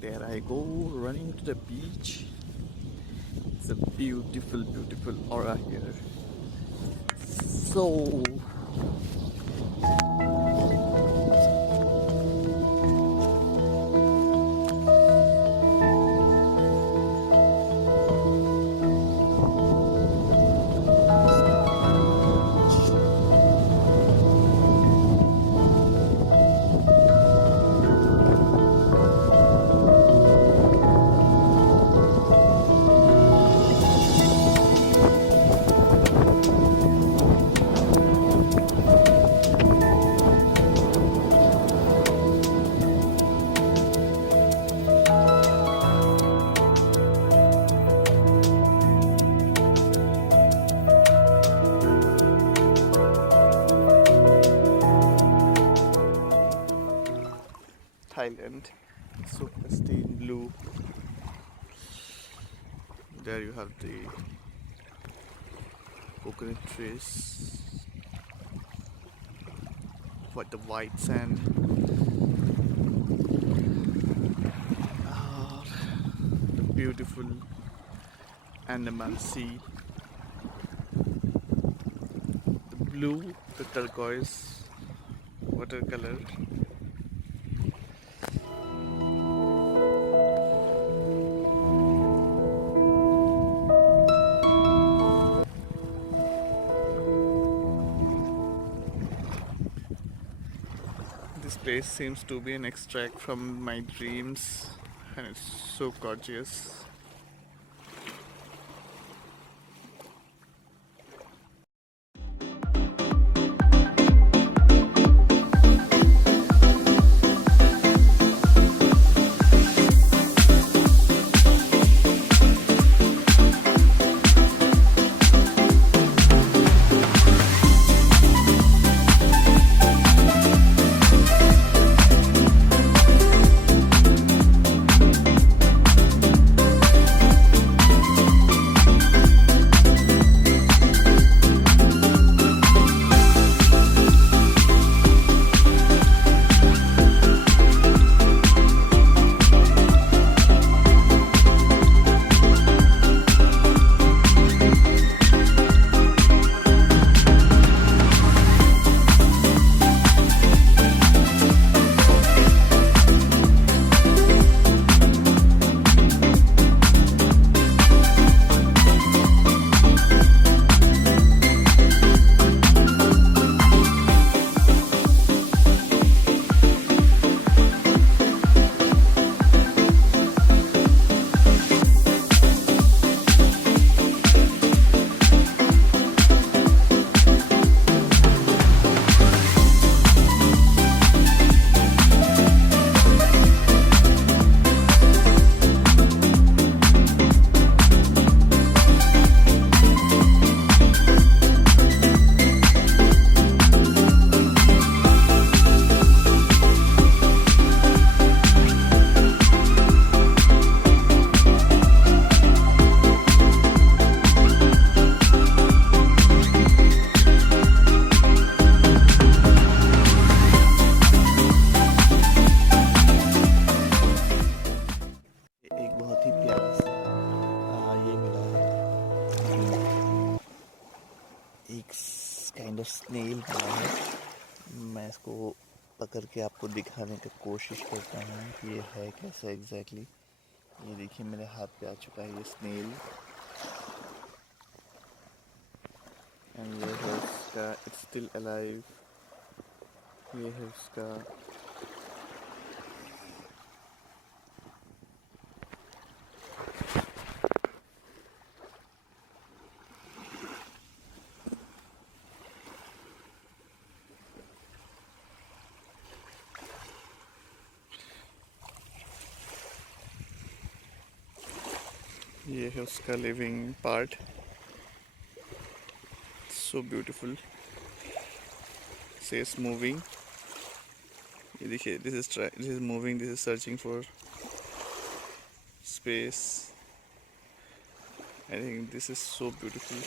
There I go, running to the beach. It's a beautiful, beautiful aura here. So, Thailand, so pristine blue. There you have the coconut trees, what the white sand. Ah, the beautiful Andaman Sea, the blue, the turquoise watercolor. This place seems to be an extract from my dreams, and it's so gorgeous. एक बहुत ही प्यारा सा ये मिला है, एक kind of snail मिला है। मैं इसको पकड़ के आपको दिखाने की कोशिश करता हूँ कि ये है कैसा एग्जैक्टली। ये देखिए मेरे हाथ पे आ चुका है ये स्नेल, एंड ये है उसका, इट्स स्टिल अलाइव। ये है उसका ये है उसका लिविंग पार्ट, सो ब्यूटीफुल, से इज मूविंग। ये देखिए, this is moving, this is searching for space. I think this is so beautiful.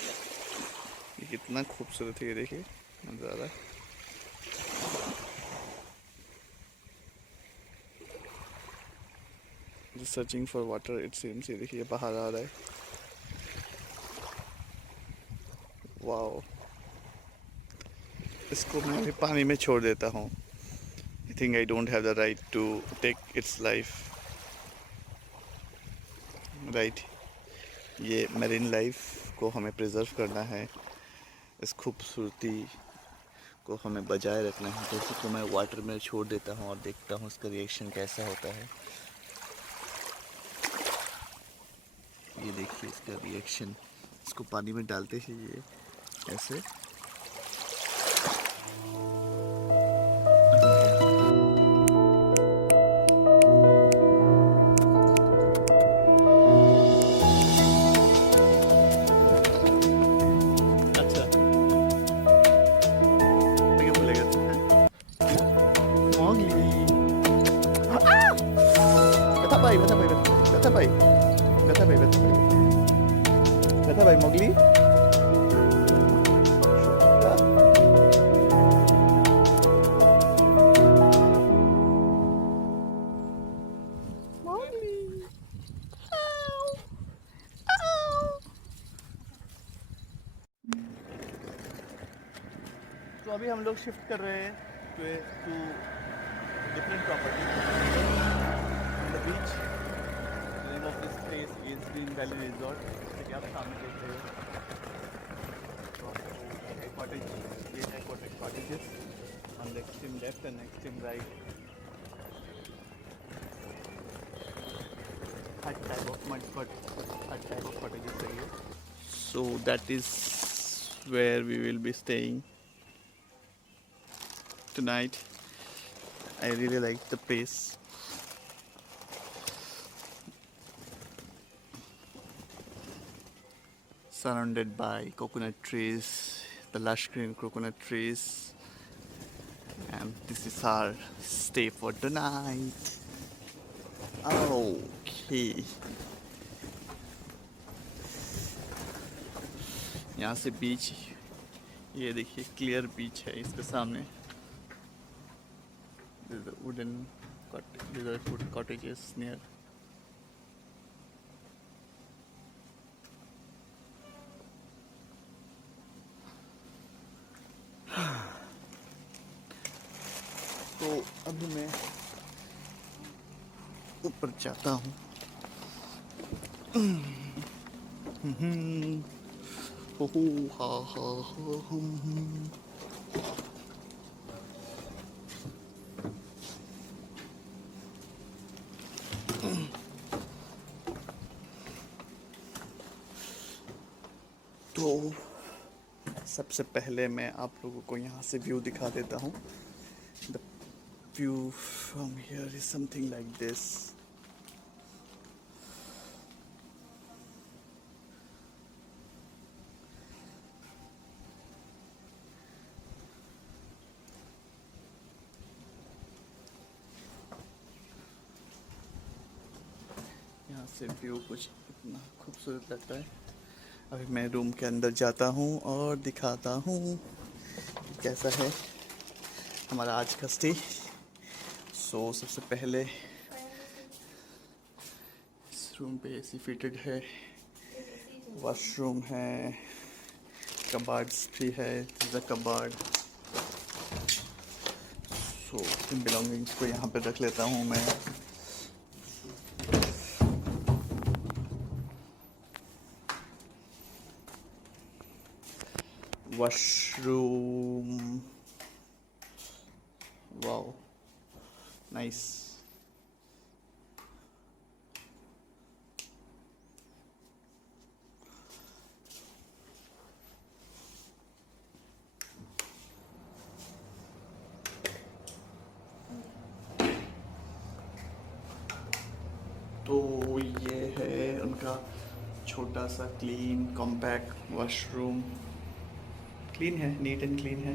ये कितना खूबसूरत है, ये देखिए नज़ारा। Searching for water it seems. ये देखिए बाहर आ रहा है। वाओ, इसको मैं अभी पानी में छोड़ देता हूँ। I think I don't have the right to take its life, right. ये मैरीन लाइफ को हमें प्रिजर्व करना है, इस खूबसूरती को हमें बजाय रखना है। तो इसको मैं वाटर में छोड़ देता हूँ और देखता हूँ इसका रिएक्शन कैसा होता है। ये देखिए इसका रिएक्शन। इसको पानी में डालते ही ये ऐसे अच्छा क्या बोलेगा बता भाई, बता भाई, बता भाई, बता भाई, बता भाई, बता भाई मोगली। तो अभी हम लोग शिफ्ट कर रहे हैं to different property on the beach. The name of this place is green valley resort, जैसे कि आप सामने देख रहे हो। कॉटेज, ये है cottages on the extreme left end extreme right. हर टाइप ऑफ मड बट हर टाइप ऑफ कॉटेजेस है ये। So that is where we will be staying tonight. I really like the place. Surrounded by coconut trees, the lush green coconut trees, and this is our stay for tonight. Okay. यहाँ से बीच, ये देखिए क्लियर बीच है इसके सामने। These are wooden cottages near. तो अभी मैं ऊपर जाता हूँ। हा हा हा। तो सबसे पहले मैं आप लोगों को यहाँ से व्यू दिखा देता हूँ। The view from here is something like this. यहाँ से व्यू कुछ इतना खूबसूरत लगता है। अभी मैं रूम के अंदर जाता हूँ और दिखाता हूँ कैसा है हमारा आज का स्टे। सो सबसे पहले इस रूम पे एसी फिटेड है, वॉशरूम है, कबार्ड्स भी है, कबार्ड। सो इन बिलोंगिंग्स को यहाँ पे रख लेता हूँ मैं। Washroom, wow nice. तो ये है उनका छोटा सा क्लीन कॉम्पैक्ट वॉशरूम। क्लीन है, नीट एंड क्लीन है।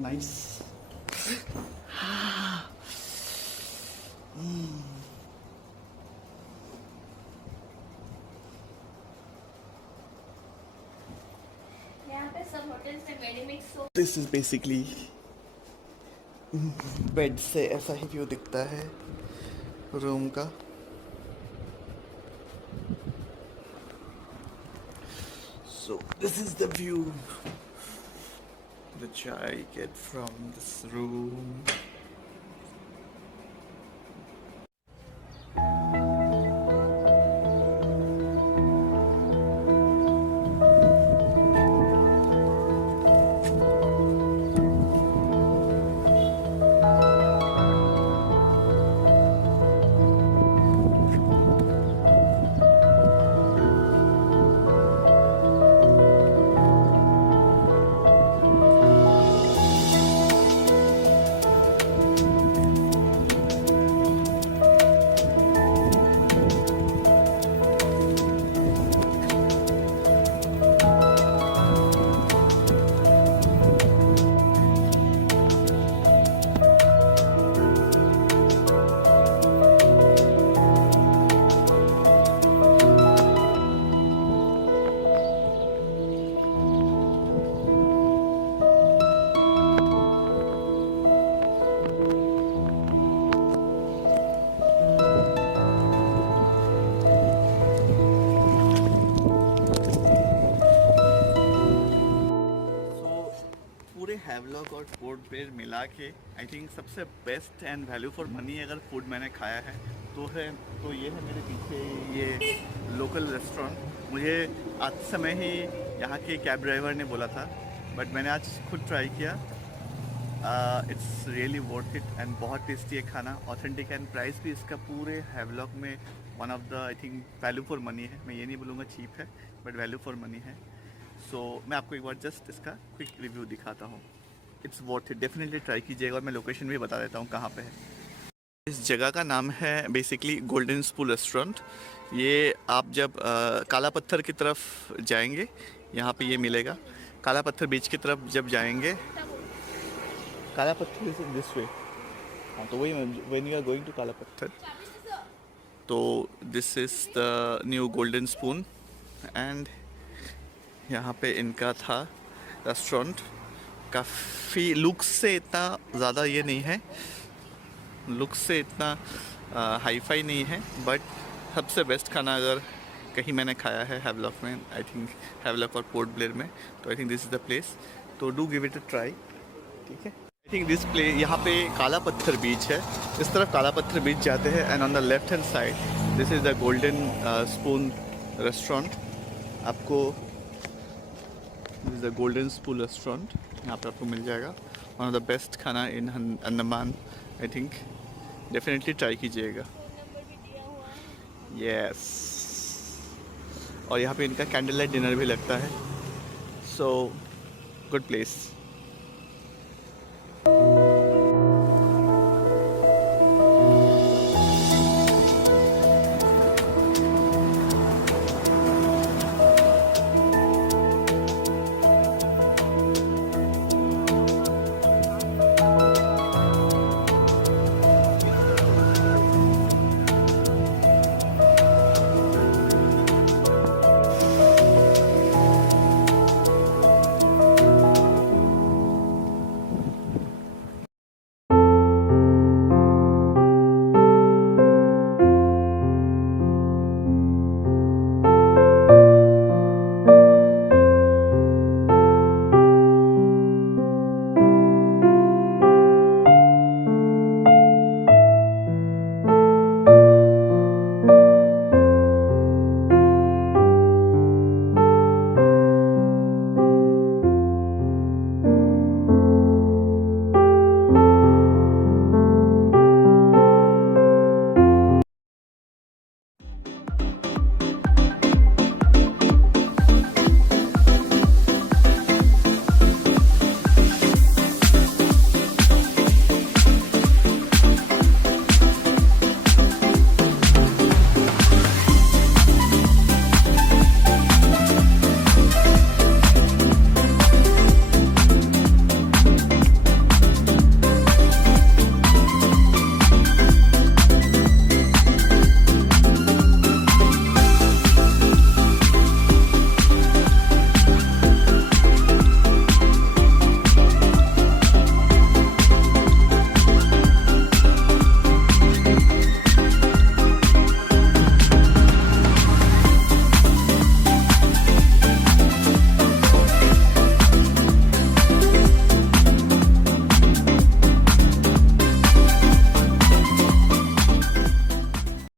Nice. This is basically bed से ऐसा ही व्यू दिखता है रूम का। So this is the view which I get from this room. पूरे हैवलॉक और पोर्ट ब्लेयर मिला के आई थिंक सबसे best and value for money अगर फूड मैंने खाया है तो ये है मेरे पीछे ये लोकल रेस्टोरेंट। मुझे आज समय ही यहाँ के कैब ड्राइवर ने बोला था, बट मैंने आज खुद ट्राई किया। It's really worth it and बहुत टेस्टी है खाना, ऑथेंटिक एंड प्राइस भी इसका पूरे हैवलॉक में one of the I think value for money है। मैं ये नहीं बोलूँगा चीप है, बट वैल्यू फॉर मनी है। सो मैं आपको एक बार जस्ट इसका क्विक रिव्यू दिखाता हूँ। It's worth it, definitely try कीजिएगा और मैं लोकेशन भी बता देता हूँ कहाँ पे है। इस जगह का नाम है बेसिकली गोल्डन स्पून रेस्टोरेंट। ये आप जब काला पत्थर की तरफ जाएंगे यहाँ पे ये मिलेगा। काला पत्थर बीच की तरफ जब जाएंगे, काला पत्थर इज दिस वे। हाँ तो वही when you are going to Kala Patthar, तो this is the new golden spoon and यहाँ पे इनका था रेस्टोरेंट। काफ़ी लुक्स से इतना ज़्यादा ये नहीं है, लुक्स से इतना हाई फाई नहीं है, बट सबसे बेस्ट खाना अगर कहीं मैंने खाया है हैवलॉक में, आई थिंक हैवलॉक और पोर्ट ब्लेयर में, तो I think this is the place. तो do give it a try, ठीक है। आई थिंक दिस प्ले यहाँ पे काला पत्थर बीच है, इस तरफ काला पत्थर बीच जाते हैं and on the left hand side this is the Golden Spoon restaurant. आपको this is the Golden Spoon restaurant, यहाँ पे आपको मिल जाएगा वन ऑफ द बेस्ट खाना in Andaman. I think definitely try कीजिएगा। यस, और यहाँ पे इनका कैंडल लाइट डिनर भी लगता है। So good place.